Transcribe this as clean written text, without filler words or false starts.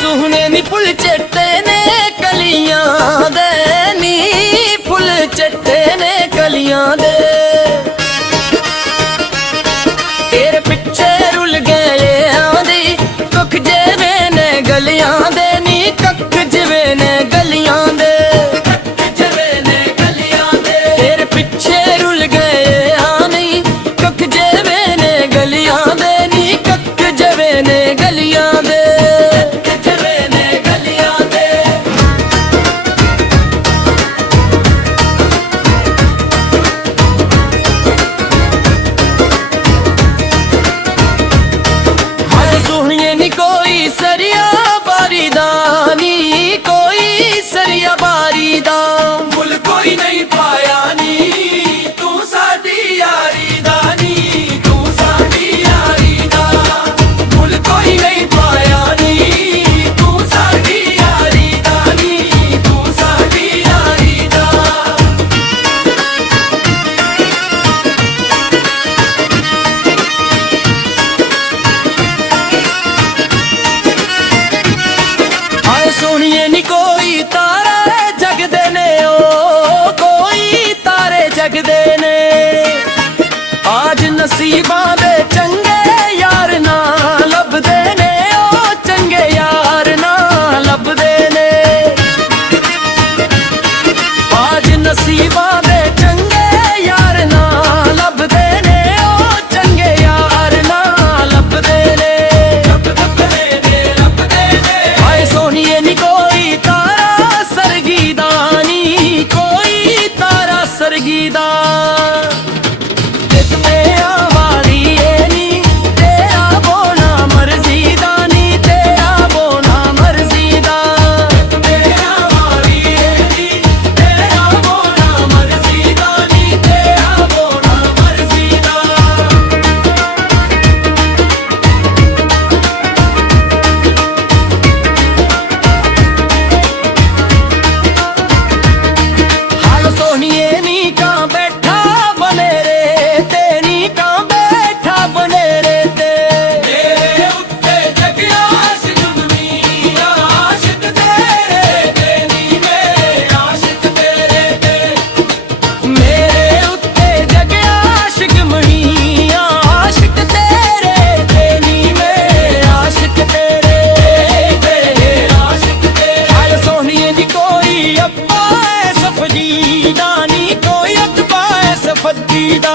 सुहने नी full चट्टे ने कलियां दे नी full चट्टे ने कलियां दे तेरे पिछे रुल गए आंदी कख जेवे ने गलियां दे नी कख जेवे ने गलियां दे तेरे पिछे रुल गए आंदी कख जेवे ने गलियां दे नी कख जेवे ने गलियां दे सरिया बारी दानी कोई सरिया बारी दा मुल कोई नहीं पाया नी तू साडी यारी दानी तू साडी यारी दा मुल कोई नहीं पाया नी तू साडी यारी दानी तू साडी यारी दा सोनिए नी कोई तारा जगदे ने ओ कोई तारे जगदे ने आज नसीबां दे चंगे यार ना लभदे ने ओ चंगे यार ना लभदे ने आज नसीबां दे चंगे यार ना लभदे ने ओ चंगे यार ना लभदे ने हाय सोनिए नी कोई तारा सरगीदानी कोई तारा सरगीदा फजीदा नी कोई अकबा सफदीदा।